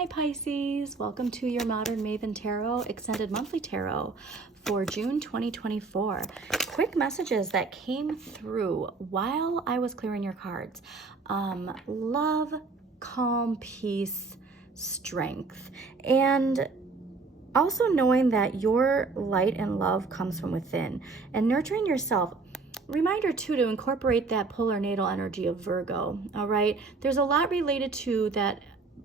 Hi Pisces, welcome to your Modern Maven Tarot Extended Monthly Tarot for June 2024. Quick messages that came through while I was clearing your cards. Love, calm, peace, strength, and also knowing that your light and love comes from within and nurturing yourself. Reminder too to incorporate that polar natal energy of Virgo, all right? There's a lot related to that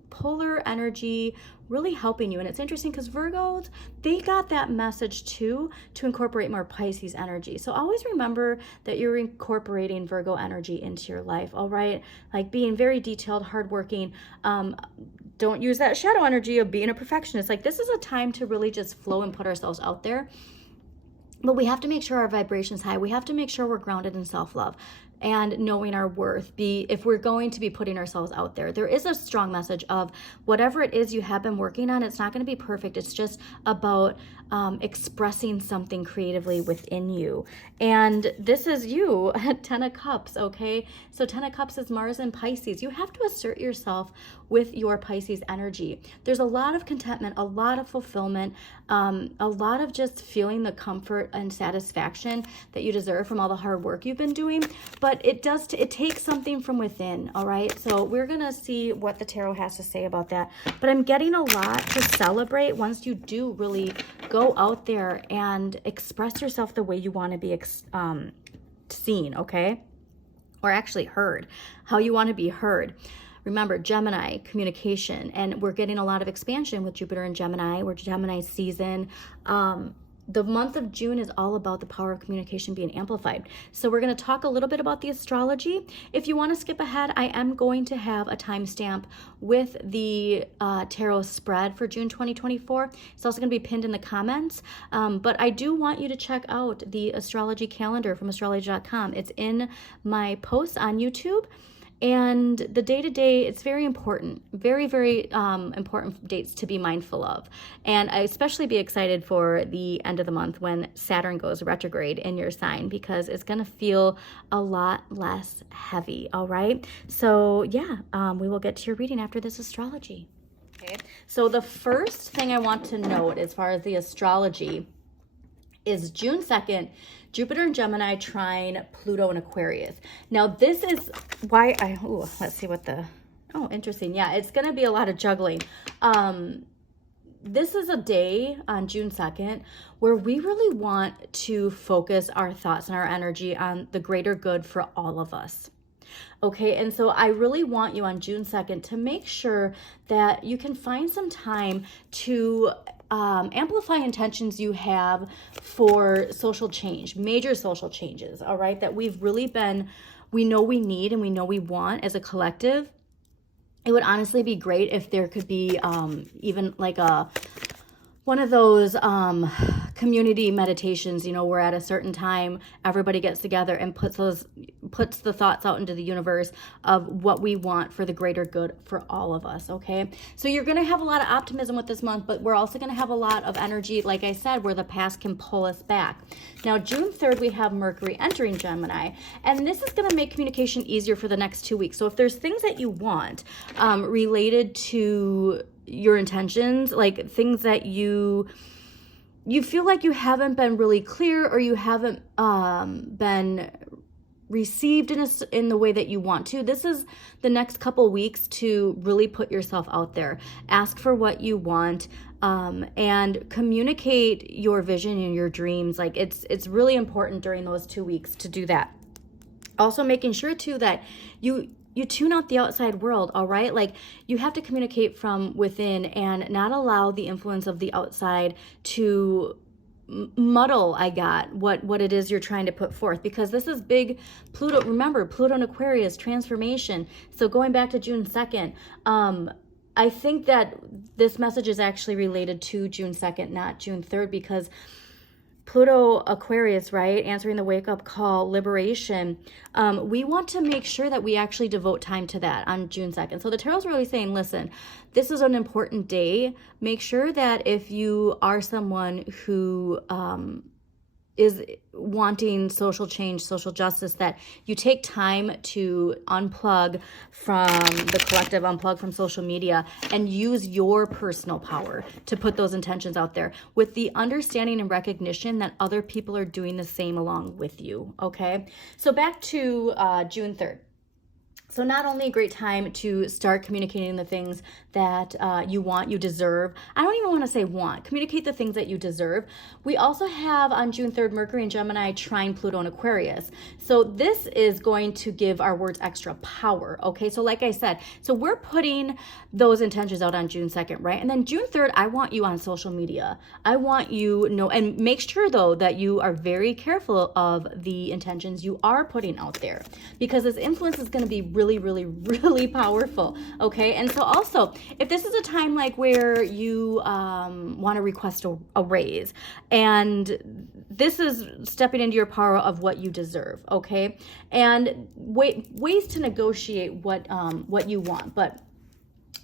polar energy really helping you. And it's interesting because Virgos, they got that message too to incorporate more Pisces energy. So always remember that you're incorporating Virgo energy into your life, all right? Like being very detailed, hardworking. Don't use that shadow energy of being a perfectionist. Like this is a time to really just flow and put ourselves out there. But we have to make sure our vibration's high. We have to make sure we're grounded in self-love and knowing our worth. If we're going to be putting ourselves out there, there is a strong message of whatever it is you have been working on, it's not going to be perfect. It's just about expressing something creatively within you. And this is you at 10 of Cups, okay? So 10 of Cups is Mars and Pisces. You have to assert yourself with your Pisces energy. There's a lot of contentment, a lot of fulfillment, a lot of just feeling the comfort and satisfaction that you deserve from all the hard work you've been doing. But it takes something from within, all right? So we're going to see what the tarot has to say about that. But I'm getting a lot to celebrate once you do really go out there and express yourself the way you want to be seen, okay? Or actually heard, how you want to be heard. Remember, Gemini, communication, and we're getting a lot of expansion with Jupiter and Gemini. We're Gemini season. The month of June is all about the power of communication being amplified. So we're going to talk a little bit about the astrology. If you want to skip ahead, I am going to have a timestamp with the tarot spread for June 2024. It's also going to be pinned in the comments. But I do want you to check out the astrology calendar from astrology.com. It's in my posts on YouTube. And the day-to-day, it's very important, very, very important dates to be mindful of. And I especially be excited for the end of the month when Saturn goes retrograde in your sign, because it's going to feel a lot less heavy, all right? So yeah, we will get to your reading after this astrology. Okay. So the first thing I want to note as far as the astrology is June 2nd, Jupiter and Gemini trine Pluto and Aquarius. Now this is why let's see what interesting. Yeah, it's going to be a lot of juggling. This is a day on June 2nd where we really want to focus our thoughts and our energy on the greater good for all of us. Okay, and so I really want you on June 2nd to make sure that you can find some time to amplify intentions you have for social change, major social changes, all right, that we know we need and we know we want as a collective. It would honestly be great if there could be even like one of those community meditations, you know, where at a certain time everybody gets together and puts the thoughts out into the universe of what we want for the greater good for all of us, okay? So you're going to have a lot of optimism with this month, but we're also going to have a lot of energy, like I said, where the past can pull us back. Now, June 3rd, we have Mercury entering Gemini, and this is going to make communication easier for the next 2 weeks. So if there's things that you want related to your intentions, like things that you feel like you haven't been really clear, or you haven't been received in the way that you want to, this is the next couple weeks to really put yourself out there. Ask for what you want, and communicate your vision and your dreams. Like it's really important during those 2 weeks to do that. Also making sure too that you tune out the outside world, all right? Like you have to communicate from within and not allow the influence of the outside to muddle what it is you're trying to put forth, because this is big. Pluto, remember, Pluto and Aquarius, transformation. So going back to June 2nd, I think that this message is actually related to June 2nd, not June 3rd, because Pluto Aquarius, right? Answering the wake-up call, liberation. We want to make sure that we actually devote time to that on June 2nd. So the tarot's really saying, listen, this is an important day. Make sure that if you are someone who is wanting social change, social justice, that you take time to unplug from the collective, unplug from social media, and use your personal power to put those intentions out there with the understanding and recognition that other people are doing the same along with you, okay? So back to June 3rd. So not only a great time to start communicating the things that you want, you deserve. I don't even want to say want. Communicate the things that you deserve. We also have on June 3rd, Mercury and Gemini trine Pluto and Aquarius. So this is going to give our words extra power, okay? So like I said, so we're putting those intentions out on June 2nd, right? And then June 3rd, I want you on social media. I want you know, and make sure though that you are very careful of the intentions you are putting out there, because this influence is going to be really, really, really powerful, okay? And so also, if this is a time like where you want to request a raise, and this is stepping into your power of what you deserve, okay? And ways to negotiate what you want, but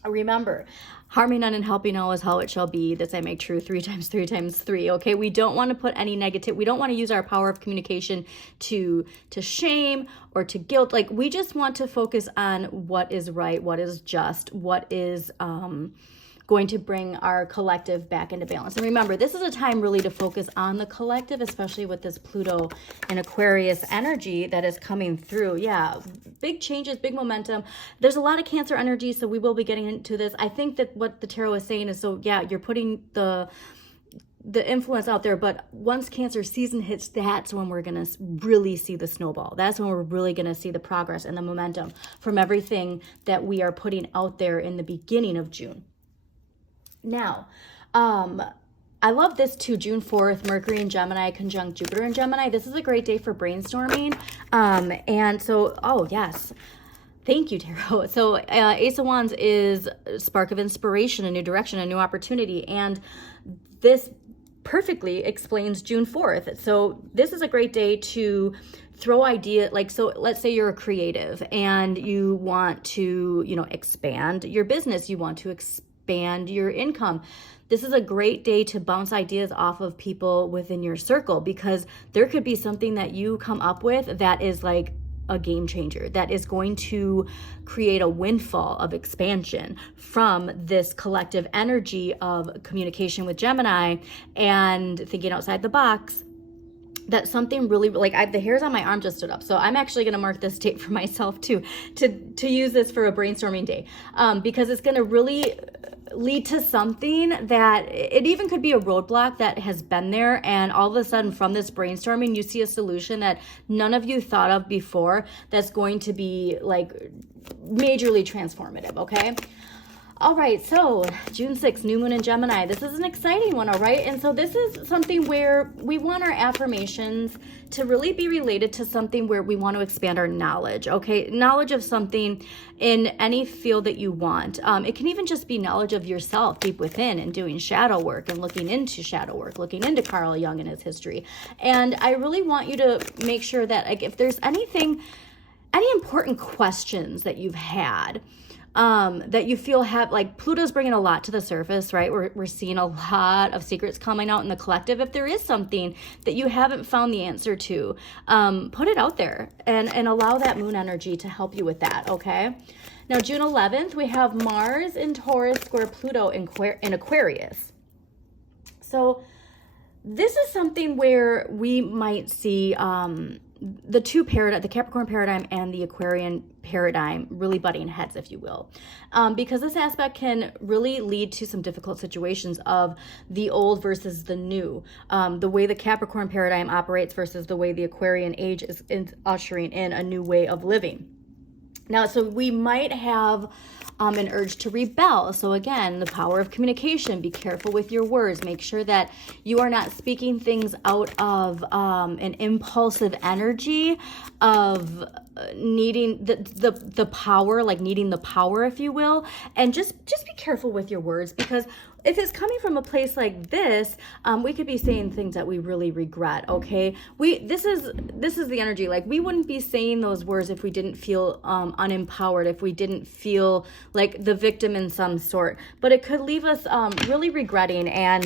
remember, harming none and helping all is how it shall be. This I make true 3 times 3 times 3. Okay, we don't want to put any negative. We don't want to use our power of communication to shame or to guilt. Like, we just want to focus on what is right, what is just, what is going to bring our collective back into balance. And remember, this is a time really to focus on the collective, especially with this Pluto and Aquarius energy that is coming through. Yeah, big changes, big momentum. There's a lot of Cancer energy, so we will be getting into this. I think that what the tarot is saying is, so yeah, you're putting the influence out there, but once Cancer season hits, that's when we're going to really see the snowball. That's when we're really going to see the progress and the momentum from everything that we are putting out there in the beginning of June. Now, I love this too, June 4th, Mercury in Gemini conjunct Jupiter in Gemini. This is a great day for brainstorming. And so, oh yes, thank you, Tarot. So Ace of Wands is a spark of inspiration, a new direction, a new opportunity. And this perfectly explains June 4th. So this is a great day to throw idea, like, so let's say you're a creative and you want to, you know, expand your business. You want to expand your income. This is a great day to bounce ideas off of people within your circle, because there could be something that you come up with that is like a game changer, that is going to create a windfall of expansion from this collective energy of communication with Gemini and thinking outside the box. That something really, like, the hairs on my arm just stood up. So I'm actually going to mark this date for myself too, to use this for a brainstorming day, because it's going to really lead to something that it even could be a roadblock that has been there, and all of a sudden from this brainstorming you see a solution that none of you thought of before that's going to be like majorly transformative, okay? All right, so June 6th, new moon in Gemini. This is an exciting one, all right? And so this is something where we want our affirmations to really be related to something where we want to expand our knowledge, okay? Knowledge of something in any field that you want. It can even just be knowledge of yourself deep within and doing shadow work and looking into shadow work, looking into Carl Jung and his history. And I really want you to make sure that, like, if there's anything, any important questions that you've had, that you feel have, like, Pluto's bringing a lot to the surface, right? We're seeing a lot of secrets coming out in the collective. If there is something that you haven't found the answer to, put it out there and allow that moon energy to help you with that, okay? Now, June 11th, we have Mars in Taurus square Pluto in Aquarius. So this is something where we might see the two paradigm, the Capricorn paradigm and the Aquarian paradigm, really butting heads, if you will, because this aspect can really lead to some difficult situations of the old versus the new, the way the Capricorn paradigm operates versus the way the Aquarian age is ushering in a new way of living. Now, so we might have an urge to rebel. So again, the power of communication. Be careful with your words. Make sure that you are not speaking things out of an impulsive energy of needing the power, like needing the power, if you will. And just be careful with your words, because if it's coming from a place like this, we could be saying things that we really regret, okay? This is the energy. Like, we wouldn't be saying those words if we didn't feel unempowered, if we didn't feel like the victim in some sort. But it could leave us really regretting and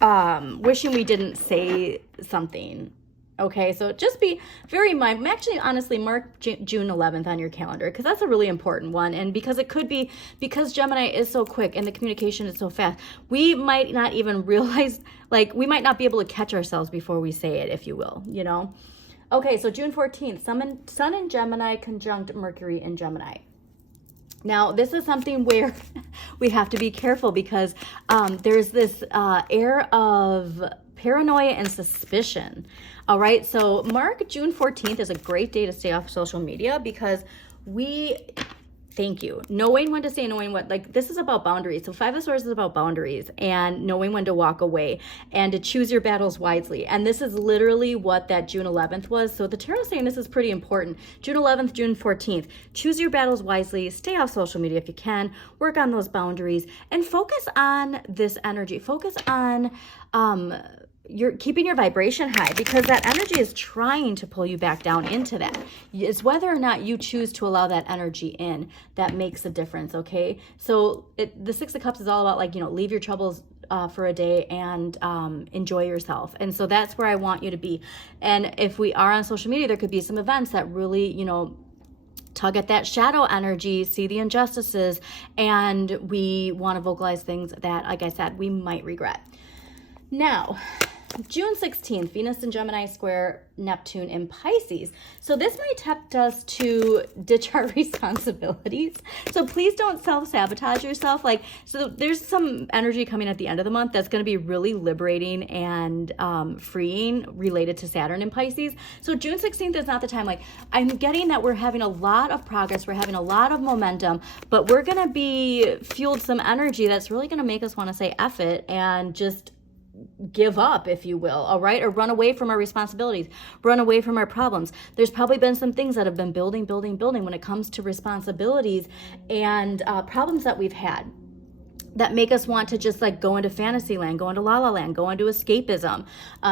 wishing we didn't say something. Okay, so just be very mindful. Actually, honestly, mark June 11th on your calendar, because that's a really important one. And because it could be, because Gemini is so quick and the communication is so fast, we might not even realize, like, we might not be able to catch ourselves before we say it, if you will, you know? Okay, so June 14th, Sun in Gemini conjunct Mercury in Gemini. Now, this is something where we have to be careful, because there's this air of paranoia and suspicion. All right, so mark June 14th is a great day to stay off social media, because thank you, knowing when to say, knowing what, like, this is about boundaries. So Five of Swords is about boundaries and knowing when to walk away and to choose your battles wisely. And this is literally what that June 11th was. So the tarot is saying this is pretty important. June 11th, June 14th, choose your battles wisely, stay off social media if you can, work on those boundaries, and focus on this energy. Focus on, you're keeping your vibration high, because that energy is trying to pull you back down into that. It's whether or not you choose to allow that energy in that makes a difference, okay? So the Six of Cups is all about, like, you know, leave your troubles for a day and enjoy yourself. And so that's where I want you to be. And if we are on social media, there could be some events that really, you know, tug at that shadow energy, see the injustices, and we want to vocalize things that, like I said, we might regret. Now, June 16th, Venus in Gemini square Neptune in Pisces. So this might tempt us to ditch our responsibilities. So please don't self-sabotage yourself. Like, so there's some energy coming at the end of the month that's going to be really liberating and freeing related to Saturn in Pisces. So June 16th is not the time. Like, I'm getting that we're having a lot of progress. We're having a lot of momentum, but we're going to be fueled some energy that's really going to make us want to say F it and just give up, if you will, all right? Or run away from our responsibilities, run away from our problems. There's probably been some things that have been building when it comes to responsibilities and problems that we've had that make us want to just, like, go into fantasy land, go into la la land, go into escapism.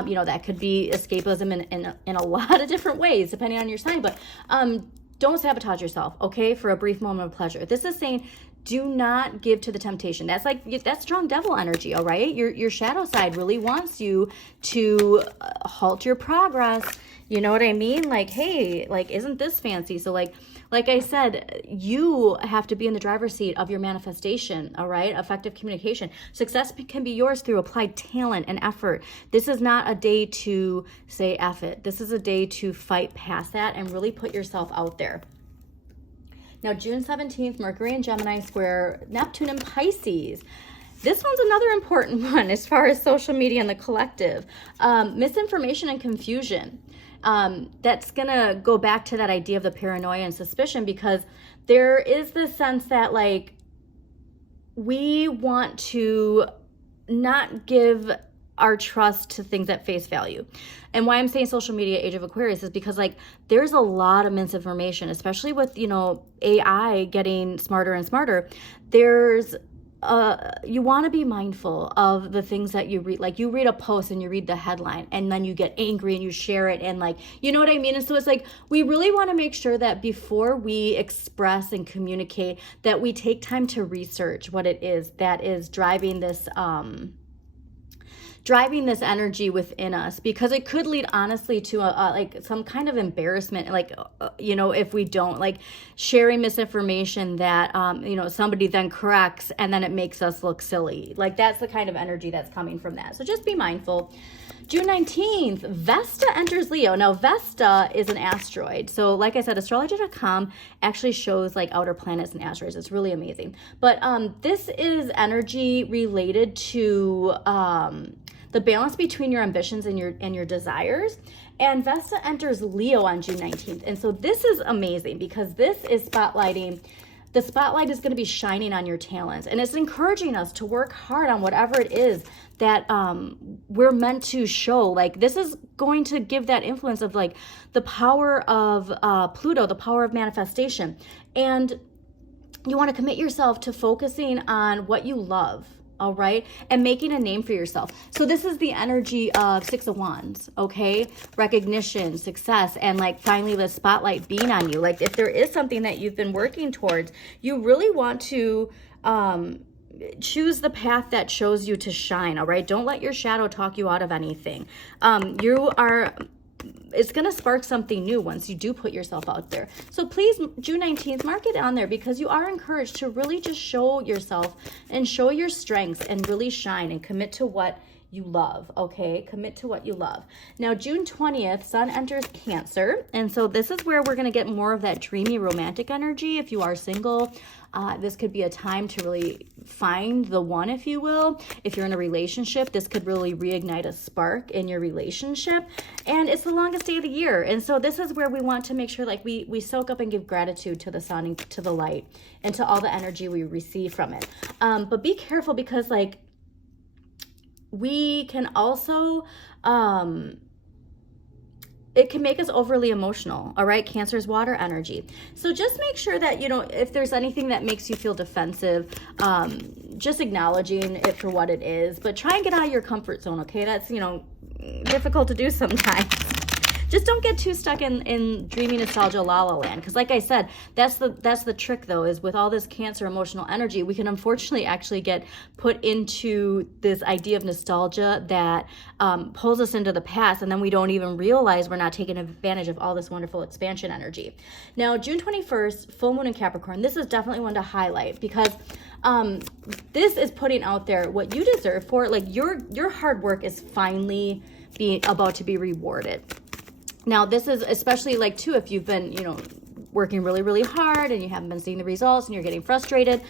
You know, that could be escapism in a lot of different ways, depending on your sign, but don't sabotage yourself, okay, for a brief moment of pleasure. This is saying, do not give to the temptation. That's strong devil energy, all right? Your shadow side really wants you to halt your progress. You know what I mean? Like, hey, like, isn't this fancy? So like I said, you have to be in the driver's seat of your manifestation, all right? Effective communication. Success can be yours through applied talent and effort. This is not a day to say F it. This is a day to fight past that and really put yourself out there. Now, June 17th, Mercury in Gemini square Neptune in Pisces. This one's another important one as far as social media and the collective. Misinformation and confusion. That's going to go back to that idea of the paranoia and suspicion, because there is this sense that, like, we want to not give our trust to things at face value. And why I'm saying social media, age of Aquarius, is because, like, there's a lot of misinformation, especially with, you know, AI getting smarter and smarter. There's you want to be mindful of the things that you read. Like, you read a post and you read the headline and then you get angry and you share it, and, like, you know what I mean? And so it's like, we really want to make sure that before we express and communicate, that we take time to research what it is that is driving this energy within us, because it could lead, honestly, to like some kind of embarrassment, like, you know, if we don't, like, sharing misinformation that you know, somebody then corrects and then it makes us look silly. Like, that's the kind of energy that's coming from that. So just be mindful. June 19th, Vesta enters Leo. Now, Vesta is an asteroid. So like I said, astrology.com actually shows, like, outer planets and asteroids. It's really amazing. But this is energy related to the balance between your ambitions and your desires. And Vesta enters Leo on June 19th. And so this is amazing, because this is spotlighting, the spotlight is going to be shining on your talents. And it's encouraging us to work hard on whatever it is that we're meant to show. Like, this is going to give that influence of, like, the power of Pluto, the power of manifestation. And you want to commit yourself to focusing on what you love, all right, and making a name for yourself. So this is the energy of Six of Wands, okay? Recognition, success, and, like, finally the spotlight being on you. Like, if there is something that you've been working towards, you really want to choose the path that shows you to shine, all right? Don't let your shadow talk you out of anything. It's going to spark something new once you do put yourself out there. So please, June 19th, mark it on there, because you are encouraged to really just show yourself and show your strengths and really shine and commit to what you love, okay? Commit to what you love. Now, June 20th, Sun enters Cancer. And so this is where we're going to get more of that dreamy romantic energy. If you are single, this could be a time to really find the one, if you will. If you're in a relationship, this could really reignite a spark in your relationship. And it's the longest day of the year. And so this is where we want to make sure like we soak up and give gratitude to the sun and to the light and to all the energy we receive from it. But be careful, because like, we can also, it can make us overly emotional, all right? Cancer's water energy. So just make sure that, you know, if there's anything that makes you feel defensive, just acknowledging it for what it is, but try and get out of your comfort zone, okay? That's, you know, difficult to do sometimes. Just don't get too stuck in dreamy nostalgia la la land, because like I said, that's the trick though, is with all this Cancer emotional energy, we can unfortunately actually get put into this idea of nostalgia that pulls us into the past, and then we don't even realize we're not taking advantage of all this wonderful expansion energy. Now, June 21st, full moon in Capricorn. This is definitely one to highlight, because this is putting out there what you deserve for, like your hard work is finally about to be rewarded. Now, this is especially like too, if you've been, you know, working really, really hard and you haven't been seeing the results and you're getting frustrated.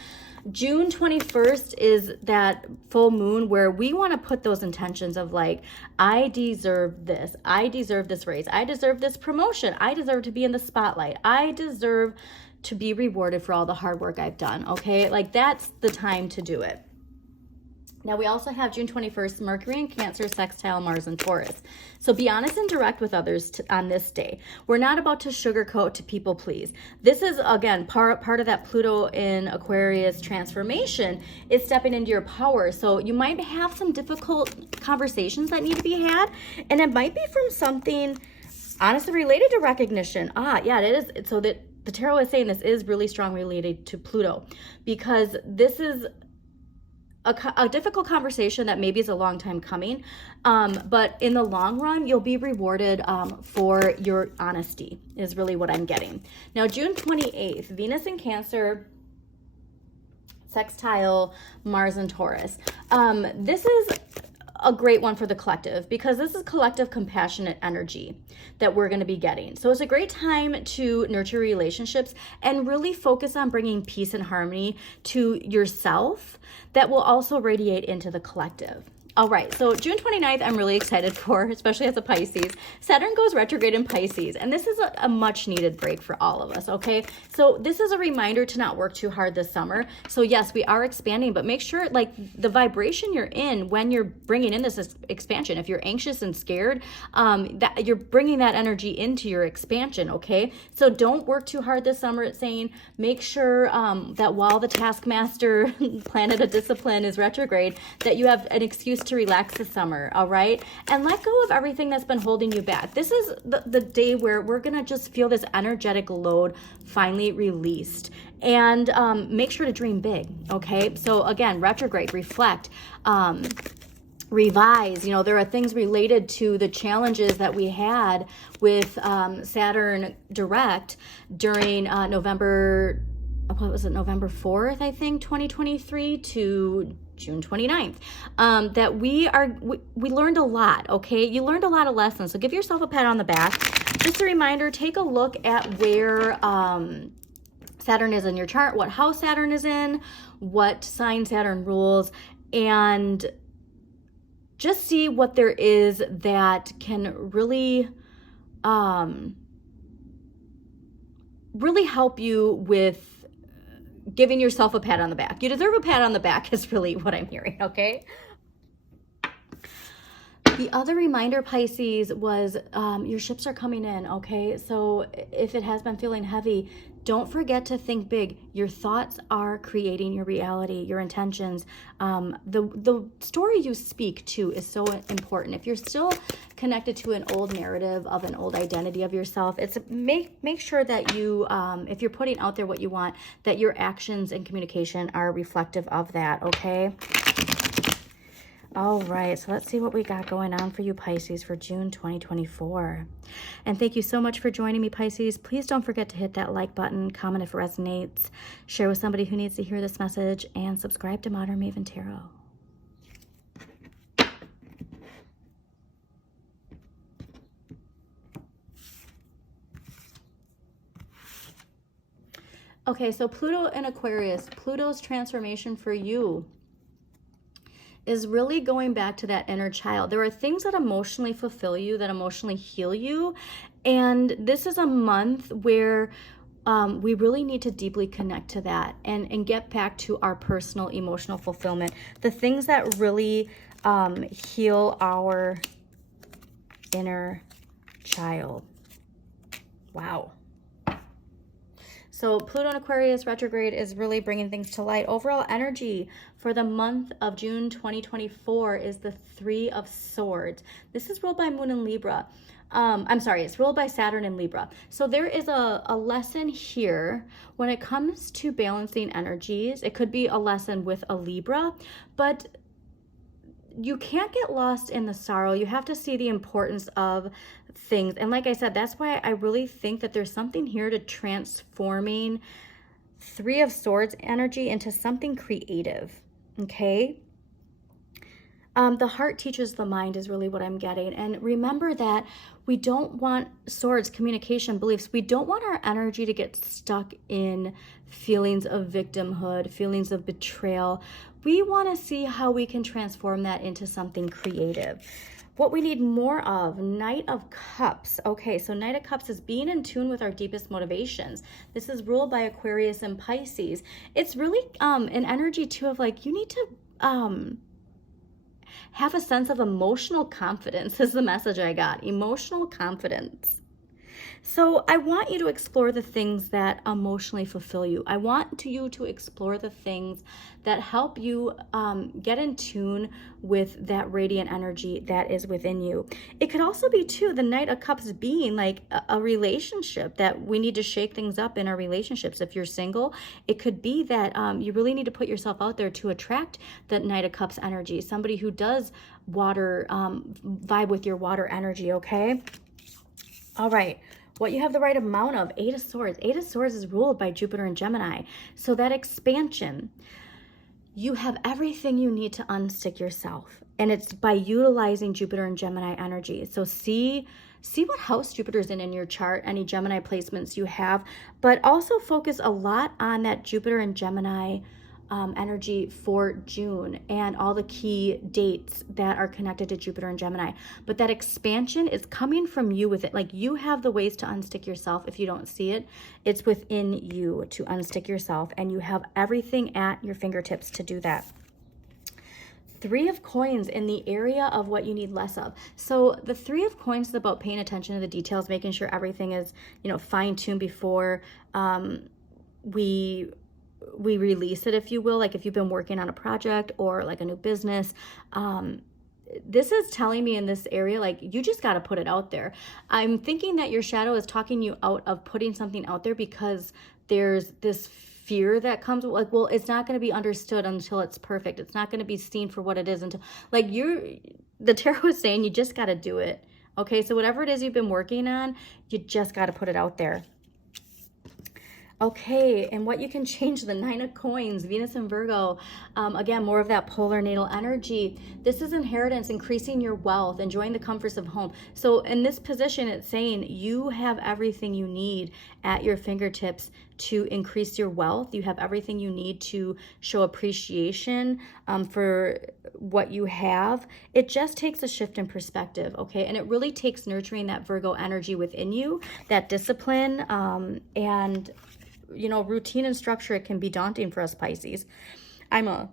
June 21st is that full moon where we want to put those intentions of like, I deserve this. I deserve this raise. I deserve this promotion. I deserve to be in the spotlight. I deserve to be rewarded for all the hard work I've done. Okay. Like that's the time to do it. Now, we also have June 21st, Mercury in Cancer, sextile Mars and Taurus. So be honest and direct with others on this day. We're not about to sugarcoat to people please. This is, again, part of that Pluto in Aquarius transformation is stepping into your power. So you might have some difficult conversations that need to be had. And it might be from something honestly related to recognition. Yeah, it is. So that the tarot is saying this is really strong related to Pluto, because this is a difficult conversation that maybe is a long time coming, but in the long run, you'll be rewarded for your honesty is really what I'm getting. Now, June 28th, Venus in Cancer, sextile Mars and Taurus. This is a great one for the collective, because this is collective compassionate energy that we're going to be getting. So it's a great time to nurture relationships and really focus on bringing peace and harmony to yourself that will also radiate into the collective. All right, so June 29th, I'm really excited for, especially as a Pisces. Saturn goes retrograde in Pisces, and this is a much needed break for all of us, okay? So this is a reminder to not work too hard this summer. So yes, we are expanding, but make sure like the vibration you're in when you're bringing in this expansion, if you're anxious and scared, that you're bringing that energy into your expansion, okay? So don't work too hard this summer. It's saying make sure that while the taskmaster planet of discipline is retrograde, that you have an excuse to relax this summer, all right? And let go of everything that's been holding you back. This is the day where we're gonna just feel this energetic load finally released. And make sure to dream big, okay? So again, retrograde, reflect, revise. You know, there are things related to the challenges that we had with Saturn direct during November 4th, I think, 2023 to June 29th, that we learned a lot, okay? You learned a lot of lessons, so give yourself a pat on the back. Just a reminder, take a look at where Saturn is in your chart, what house Saturn is in, what sign Saturn rules, and just see what there is that can really help you with giving yourself a pat on the back. You deserve a pat on the back is really what I'm hearing, okay? The other reminder, Pisces, was your ships are coming in, okay? So if it has been feeling heavy, don't forget to think big. Your thoughts are creating your reality, your intentions. The story you speak to is so important. If you're still connected to an old narrative of an old identity of yourself, it's make sure that you, if you're putting out there what you want, that your actions and communication are reflective of that, okay? All right, so let's see what we got going on for you, Pisces, for June 2024. And thank you so much for joining me, Pisces. Please don't forget to hit that like button, comment if it resonates, share with somebody who needs to hear this message, and subscribe to Modern Maven Tarot. Okay, so Pluto in Aquarius, Pluto's transformation for you is really going back to that inner child. There are things that emotionally fulfill you, that emotionally heal you. And this is a month where we really need to deeply connect to that and get back to our personal emotional fulfillment. The things that really heal our inner child. Wow. So Pluto in Aquarius retrograde is really bringing things to light. Overall energy for the month of June 2024 is the Three of Swords. This is ruled by Moon in Libra. I'm sorry, it's ruled by Saturn in Libra. So there is a lesson here when it comes to balancing energies. It could be a lesson with a Libra, but you can't get lost in the sorrow. You have to see the importance of things. And like I said, that's why I really think that there's something here to transforming Three of Swords energy into something creative, okay? The heart teaches the mind is really what I'm getting. And remember that we don't want swords, communication, beliefs. We don't want our energy to get stuck in feelings of victimhood, feelings of betrayal. We want to see how we can transform that into something creative. What we need more of, Knight of Cups. Okay, so Knight of Cups is being in tune with our deepest motivations. This is ruled by Aquarius and Pisces. It's really an energy too of like, you need to have a sense of emotional confidence is the message I got. Emotional confidence. So I want you to explore the things that emotionally fulfill you. I want you to explore the things that help you get in tune with that radiant energy that is within you. It could also be too, the Knight of Cups being like a relationship that we need to shake things up in our relationships. If you're single, it could be that you really need to put yourself out there to attract that Knight of Cups energy. Somebody who does water, vibe with your water energy, okay? All right. What you have the right amount of, Eight of Swords. Eight of Swords is ruled by Jupiter and Gemini. So that expansion, you have everything you need to unstick yourself. And it's by utilizing Jupiter and Gemini energy. So see what house Jupiter's in your chart, any Gemini placements you have, but also focus a lot on that Jupiter and Gemini energy for June and all the key dates that are connected to Jupiter and Gemini. But that expansion is coming from you with it. Like you have the ways to unstick yourself. If you don't see it, it's within you to unstick yourself, and you have everything at your fingertips to do that. Three of Coins in the area of what you need less of. So the Three of Coins is about paying attention to the details, making sure everything is, fine-tuned before we release it, if you will. Like if you've been working on a project or like a new business, this is telling me in this area, like you just got to put it out there. I'm thinking that your shadow is talking you out of putting something out there because there's this fear that comes like, well, it's not going to be understood until it's perfect. It's not going to be seen for what it is until like the tarot is saying you just got to do it. Okay. So whatever it is you've been working on, you just got to put it out there. Okay, and what you can change, the Nine of Coins, Venus and Virgo. Again, more of that polar natal energy. This is inheritance, increasing your wealth, enjoying the comforts of home. So in this position, it's saying you have everything you need at your fingertips to increase your wealth. You have everything you need to show appreciation for what you have. It just takes a shift in perspective, okay? And it really takes nurturing that Virgo energy within you, that discipline, and routine and structure. It can be daunting for us Pisces. I'm a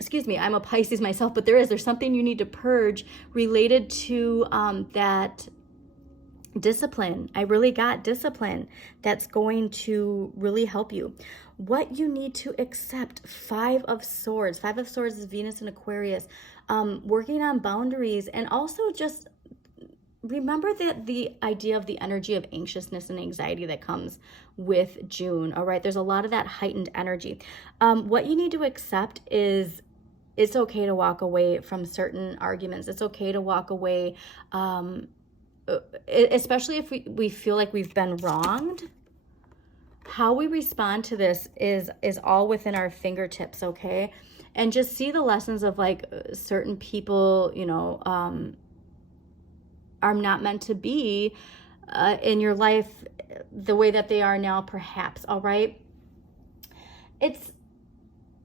excuse me, I'm a Pisces myself, but there's something you need to purge related to that discipline. I really got discipline that's going to really help you. What you need to accept, Five of Swords. Five of Swords is Venus and Aquarius. Working on boundaries, and also just remember that the idea of the energy of anxiousness and anxiety that comes with June. All right, there's a lot of that heightened energy. What you need to accept is it's okay to walk away from certain arguments. It's okay to walk away, especially if we feel like we've been wronged. How we respond to this is all within our fingertips, okay? And just see the lessons of like certain people, you know, are not meant to be in your life the way that they are now, perhaps. All right,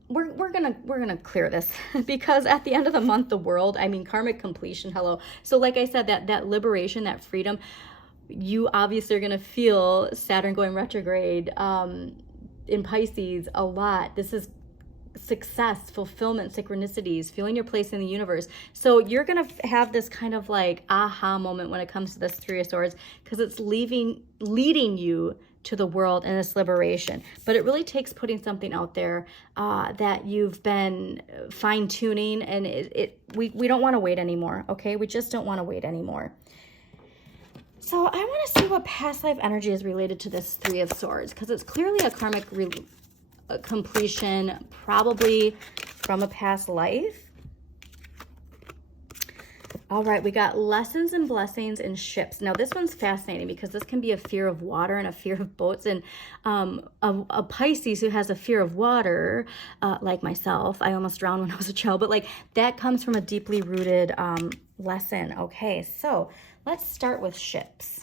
we're gonna clear this because at the end of the month, the world, I mean, karmic completion. Hello. So like I said, that liberation, that freedom, you obviously are gonna feel Saturn going retrograde in Pisces a lot. This is success, fulfillment, synchronicities, feeling your place in the universe. So you're going to have this kind of like aha moment when it comes to this Three of Swords, because it's leading you to the world and this liberation. But it really takes putting something out there that you've been fine-tuning, and we don't want to wait anymore, okay? We just don't want to wait anymore. So I want to see what past life energy is related to this Three of Swords, because it's clearly a karmic completion, probably from a past life. All right, we got lessons and blessings in ships. Now this one's fascinating because this can be a fear of water and a fear of boats. And a Pisces who has a fear of water, like myself, I almost drowned when I was a child, but like that comes from a deeply rooted lesson. Okay, so let's start with ships.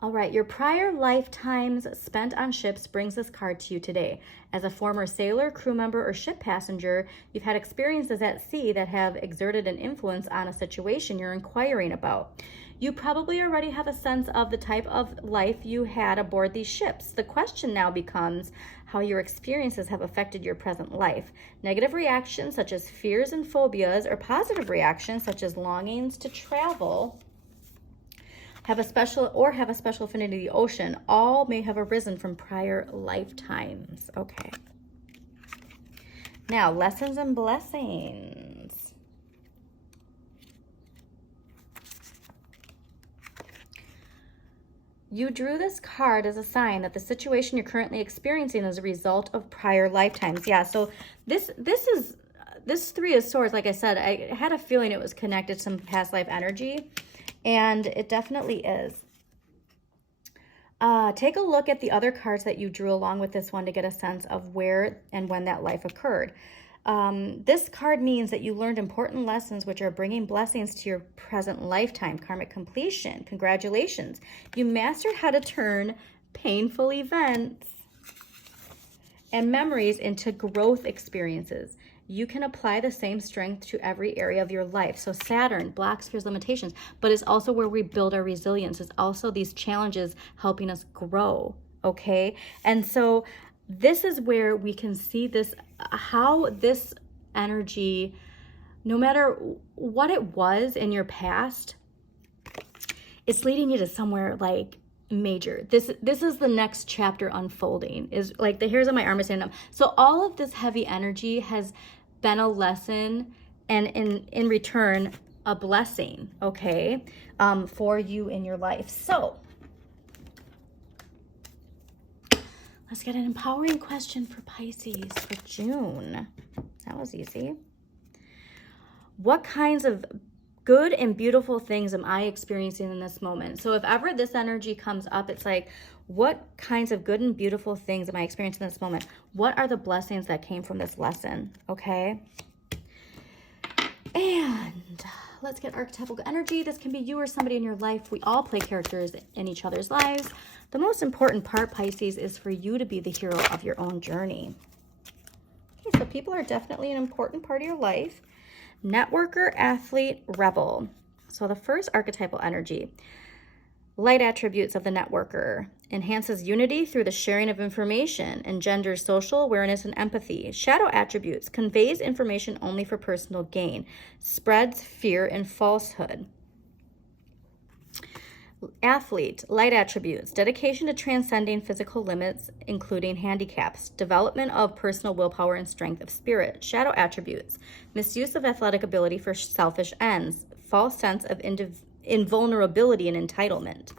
All right, your prior lifetimes spent on ships brings this card to you today. As a former sailor, crew member, or ship passenger, you've had experiences at sea that have exerted an influence on a situation you're inquiring about. You probably already have a sense of the type of life you had aboard these ships. The question now becomes how your experiences have affected your present life. Negative reactions such as fears and phobias, or positive reactions such as longings to travel, have a special affinity to the ocean, all may have arisen from prior lifetimes. Okay. Now, lessons and blessings. You drew this card as a sign that the situation you're currently experiencing is a result of prior lifetimes. Yeah, so this Three of Swords, like I said, I had a feeling it was connected to some past life energy. And it definitely is. Take a look at the other cards that you drew along with this one to get a sense of where and when that life occurred. This card means that you learned important lessons which are bringing blessings to your present lifetime. Karmic completion. Congratulations. You mastered how to turn painful events and memories into growth experiences. You can apply the same strength to every area of your life. So Saturn blocks, fears, limitations, but it's also where we build our resilience. It's also these challenges helping us grow, okay? And so this is where we can see this, how this energy, no matter what it was in your past, it's leading you to somewhere like major. This is the next chapter unfolding, is like the hairs on my arm are standing up. So all of this heavy energy has been a lesson, and in return a blessing, okay, for you in your life. So let's get an empowering question for Pisces for June. That was easy. What kinds of good and beautiful things am I experiencing in this moment? So if ever this energy comes up, it's like, what kinds of good and beautiful things am I experiencing in this moment? What are the blessings that came from this lesson? Okay. And let's get archetypal energy. This can be you or somebody in your life. We all play characters in each other's lives. The most important part, Pisces, is for you to be the hero of your own journey. Okay, so people are definitely an important part of your life. Networker, athlete, rebel. So the first archetypal energy. Light attributes of the networker: enhances unity through the sharing of information, engenders social awareness and empathy. Shadow attributes: conveys information only for personal gain, spreads fear and falsehood. Athlete, light attributes: dedication to transcending physical limits, including handicaps, development of personal willpower and strength of spirit. Shadow attributes: misuse of athletic ability for selfish ends, false sense of invulnerability and entitlement.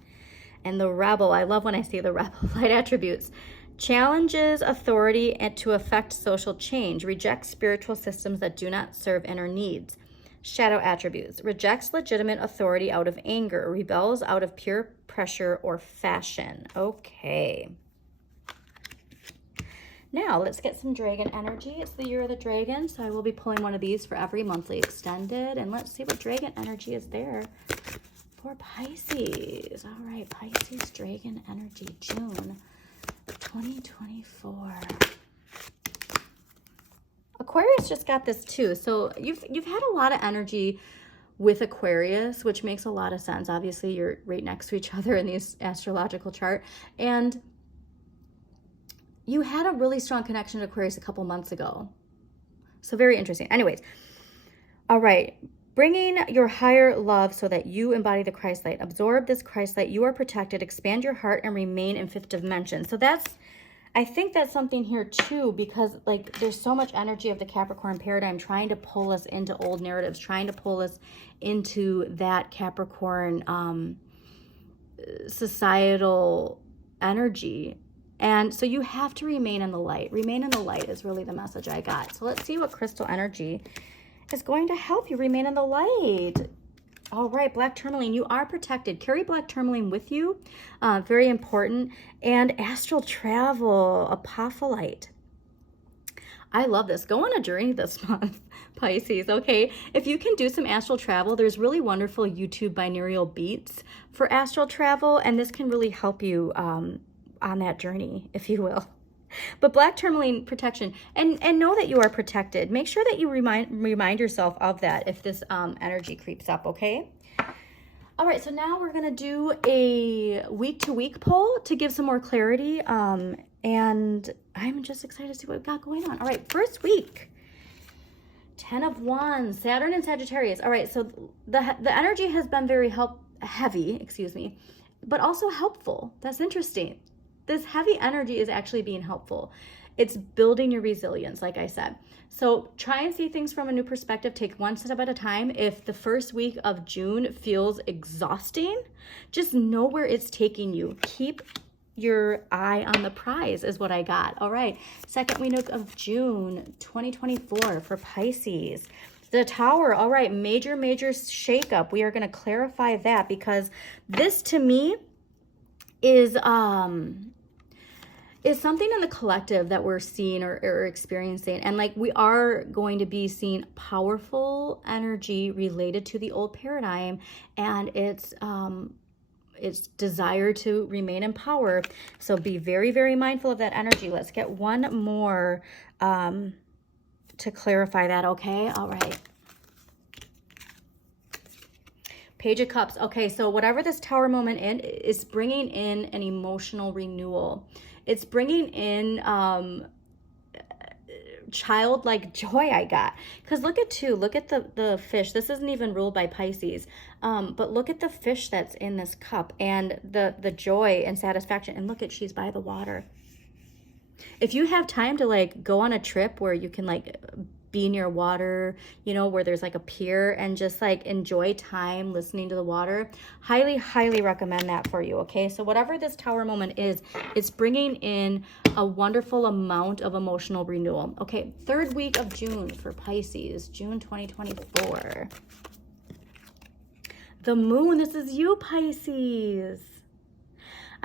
And the rebel, I love when I see the rebel. Light attributes: challenges authority and to affect social change, rejects spiritual systems that do not serve inner needs. Shadow attributes: rejects legitimate authority out of anger, rebels out of pure pressure or fashion. Okay. Now let's get some dragon energy. It's the year of the dragon, so I will be pulling one of these for every monthly extended. And let's see what dragon energy is there for Pisces. All right, Pisces dragon energy, June 2024. Aquarius just got this too. So you've had a lot of energy with Aquarius, which makes a lot of sense. Obviously, you're right next to each other in the astrological chart. And you had a really strong connection to Aquarius a couple months ago. So very interesting. Anyways, all right. Bringing your higher love so that you embody the Christ light. Absorb this Christ light. You are protected. Expand your heart and remain in fifth dimension. So I think that's something here too, because like there's so much energy of the Capricorn paradigm trying to pull us into old narratives, trying to pull us into that Capricorn societal energy. And so you have to remain in the light. Remain in the light is really the message I got. So let's see what crystal energy is going to help you remain in the light. All right, black tourmaline, you are protected. Carry black tourmaline with you, very important. And astral travel, apophyllite. I love this. Go on a journey this month, Pisces, okay? If you can do some astral travel, there's really wonderful YouTube binaural beats for astral travel, and this can really help you on that journey, if you will. But black tourmaline protection, and know that you are protected. Make sure that you remind yourself of that if this energy creeps up, okay? All right, so now we're going to do a week-to-week poll to give some more clarity, and I'm just excited to see what we've got going on. All right, first week, 10 of Wands, Saturn and Sagittarius. All right, so the energy has been very heavy, but also helpful. That's interesting. This heavy energy is actually being helpful. It's building your resilience, like I said. So try and see things from a new perspective. Take one step at a time. If the first week of June feels exhausting, just know where it's taking you. Keep your eye on the prize is what I got. All right, second week of June 2024 for Pisces. The Tower, all right, major shakeup. We are going to clarify that because this to me is something in the collective that we're seeing or experiencing. And like we are going to be seeing powerful energy related to the old paradigm and its desire to remain in power. So be very mindful of that energy. Let's get one more to clarify that, okay? All right. Page of Cups. Okay, so whatever this Tower moment is bringing in an emotional renewal. It's bringing in childlike joy I got. Because look at the fish. This isn't even ruled by Pisces. But look at the fish that's in this cup and the joy and satisfaction. And look she's by the water. If you have time to like go on a trip where you can like be near water, you know, where there's like a pier and just like enjoy time listening to the water, highly recommend that for you, okay? So whatever this Tower moment is, it's bringing in a wonderful amount of emotional renewal. Okay, third week of June for Pisces, June 2024. The Moon, this is you, Pisces.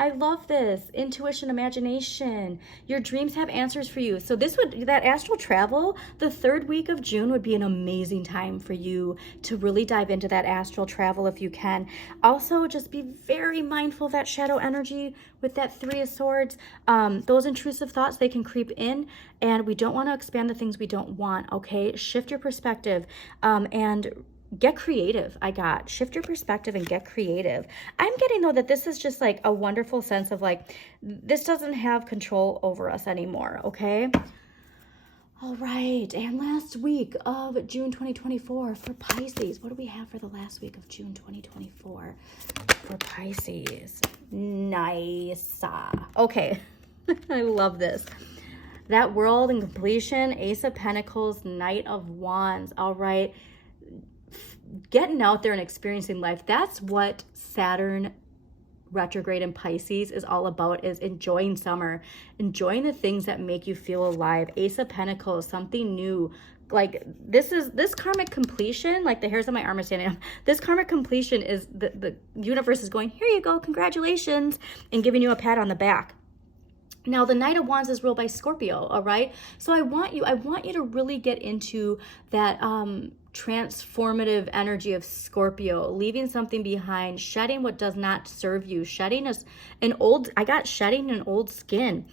I love this. Intuition, imagination. Your dreams have answers for you. So that astral travel, the third week of June would be an amazing time for you to really dive into that astral travel if you can. Also, just be very mindful of that shadow energy with that Three of Swords. Those intrusive thoughts, they can creep in, and we don't want to expand the things we don't want, okay? Shift your perspective and get creative. I got shift your perspective and get creative. I'm getting though that this is just like a wonderful sense of like, this doesn't have control over us anymore. Okay. All right. And last week of June 2024 for Pisces. What do we have for the last week of June 2024 for Pisces? Nice. Okay. I love this. That World and completion, Ace of Pentacles, Knight of Wands. All right. Getting out there and experiencing life. That's what Saturn retrograde in Pisces is all about, is enjoying summer, enjoying the things that make you feel alive. Ace of Pentacles, something new. Like this karmic completion, like the hairs on my arm are standing up. This karmic completion is the universe is going, here you go, congratulations, and giving you a pat on the back. Now, the Knight of Wands is ruled by Scorpio, all right? So I want you to really get into that transformative energy of Scorpio, leaving something behind, shedding what does not serve you, shedding an old skin,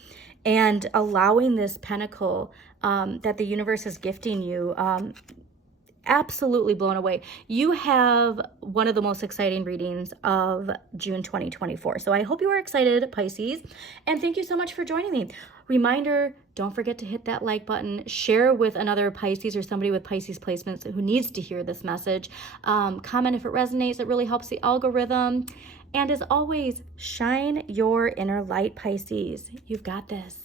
and allowing this pentacle that the universe is gifting you. Absolutely blown away. You have one of the most exciting readings of June 2024. So I hope you are excited, Pisces. And thank you so much for joining me. Reminder, don't forget to hit that like button, share with another Pisces or somebody with Pisces placements who needs to hear this message. Comment if it resonates. It really helps the algorithm. And as always, shine your inner light, Pisces. You've got this.